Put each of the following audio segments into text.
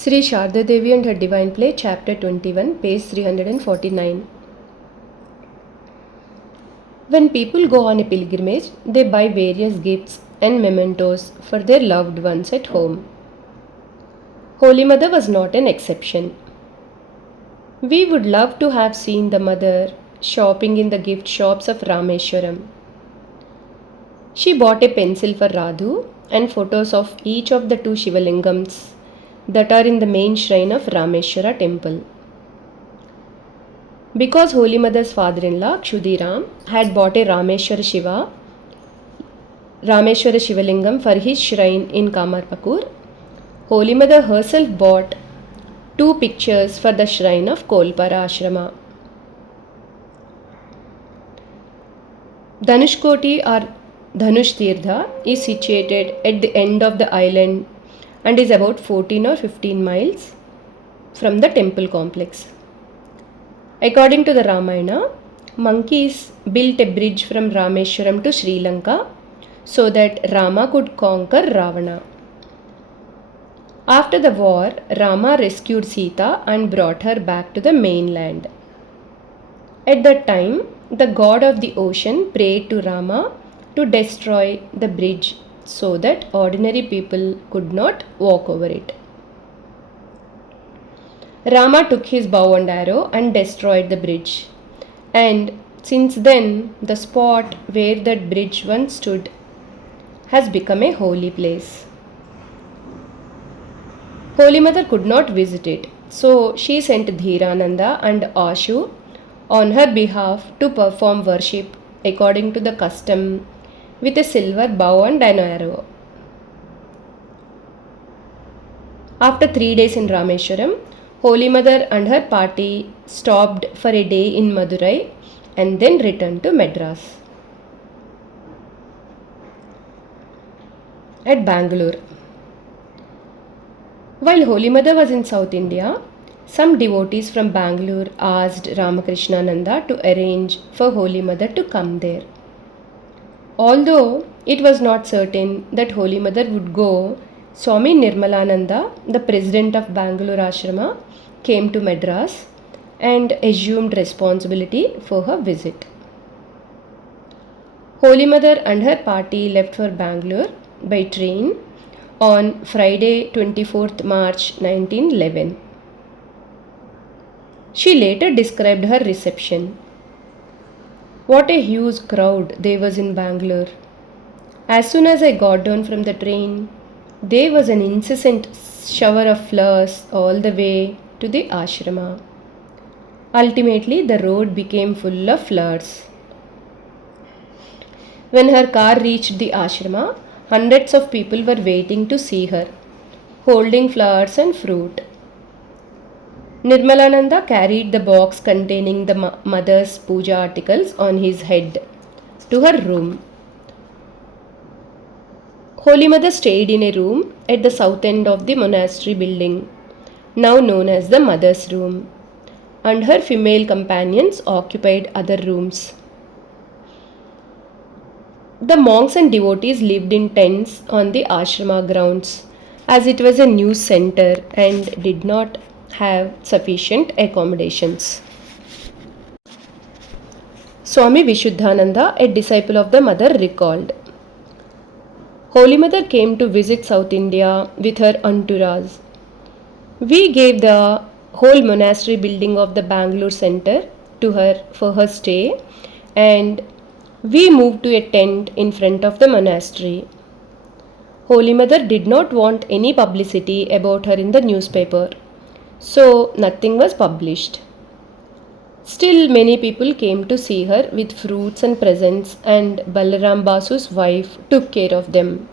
Sri Sharda Devi and Her Divine Play, Chapter 21, page 349. When people go on a pilgrimage, they buy various gifts and mementos for their loved ones at home. Holy Mother was not an exception. We would love to have seen the Mother shopping in the gift shops of Rameshwaram. She bought a pencil for Radhu and photos of each of the two Shivalingams that are in the main shrine of Rameshwara temple. Because Holy Mother's father-in-law, Kshudiram, had bought a Rameshwara Shivalingam for his shrine in Kamarpakur, Holy Mother herself bought two pictures for the shrine of Kolpara Ashrama. Dhanushkoti or Dhanush Tirtha is situated at the end of the island and is about 14 or 15 miles from the temple complex. According to the Ramayana, monkeys built a bridge from Rameshwaram to Sri Lanka so that Rama could conquer Ravana. After the war, Rama rescued Sita and brought her back to the mainland. At that time, the god of the ocean prayed to Rama to destroy the bridge so that ordinary people could not walk over it. Rama took his bow and arrow and destroyed the bridge. And since then, the spot where that bridge once stood has become a holy place. Holy Mother could not visit it, so she sent Dhirananda and Ashu on her behalf to perform worship according to the custom with a silver bow and an arrow. After 3 days in Rameshwaram, Holy Mother and her party stopped for a day in Madurai and then returned to Madras. At Bangalore. While Holy Mother was in South India, some devotees from Bangalore asked Ramakrishnananda to arrange for Holy Mother to come there. Although it was not certain that Holy Mother would go, Swami Nirmalananda, the president of Bangalore Ashrama, came to Madras and assumed responsibility for her visit. Holy Mother and her party left for Bangalore by train on Friday 24th March 1911. She later described her reception. What a huge crowd there was in Bangalore. As soon as I got down from the train, there was an incessant shower of flowers all the way to the ashrama. Ultimately, the road became full of flowers. When her car reached the ashrama, hundreds of people were waiting to see her, holding flowers and fruit. Nirmalananda carried the box containing the mother's puja articles on his head to her room. Holy Mother stayed in a room at the south end of the monastery building, now known as the Mother's Room, and her female companions occupied other rooms. The monks and devotees lived in tents on the ashrama grounds, as it was a news center and did not have sufficient accommodations. Swami Vishuddhananda, a disciple of the Mother, recalled, Holy Mother came to visit South India with her entourage. We gave the whole monastery building of the Bangalore center to her for her stay, and we moved to a tent in front of the monastery. Holy Mother did not want any publicity about her in the newspaper, so nothing was published. Still, many people came to see her with fruits and presents, and Balaram Basu's wife took care of them.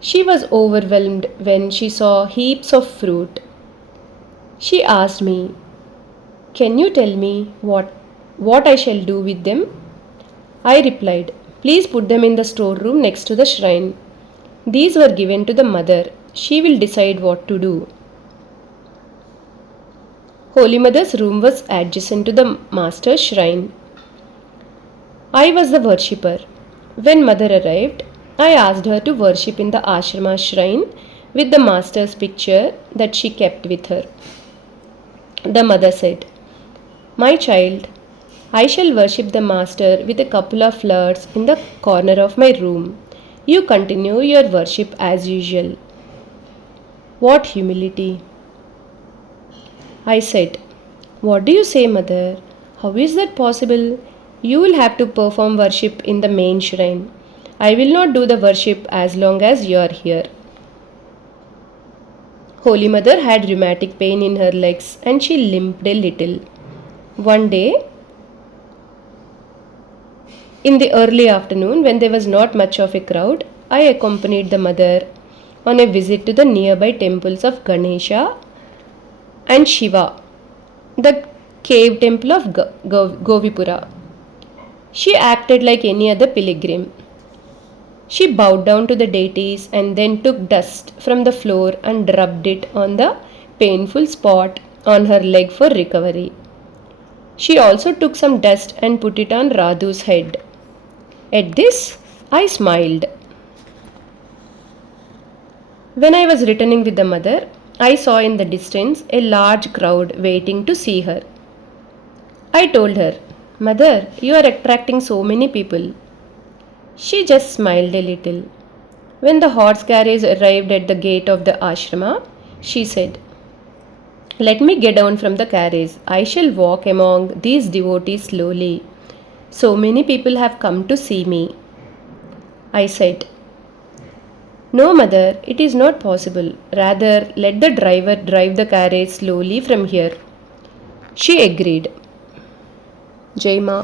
She was overwhelmed when she saw heaps of fruit. She asked me, Can you tell me what I shall do with them? I replied, Please put them in the storeroom next to the shrine. These were given to the Mother. She will decide what to do. Holy Mother's room was adjacent to the Master's shrine. I was the worshipper. When Mother arrived, I asked her to worship in the ashrama shrine with the master's picture that she kept with her. The mother said, "My child, I shall worship the master with a couple of flowers in the corner of my room. You continue your worship as usual." What humility! I said, "What do you say, mother? How is that possible? You will have to perform worship in the main shrine. I will not do the worship as long as you are here." Holy Mother had rheumatic pain in her legs and she limped a little. One day, in the early afternoon, when there was not much of a crowd, I accompanied the mother on a visit to the nearby temples of Ganesha and Shiva, the cave temple of Govipura. She acted like any other pilgrim. She bowed down to the deities and then took dust from the floor and rubbed it on the painful spot on her leg for recovery. She also took some dust and put it on Radhu's head. At this, I smiled. When I was returning with the mother, I saw in the distance a large crowd waiting to see her. I told her, "Mother, you are attracting so many people." She just smiled a little. When the horse carriage arrived at the gate of the ashrama, she said, "Let me get down from the carriage. I shall walk among these devotees slowly. So many people have come to see me." I said, "No, mother, it is not possible. Rather, let the driver drive the carriage slowly from here." She agreed. Jai Ma.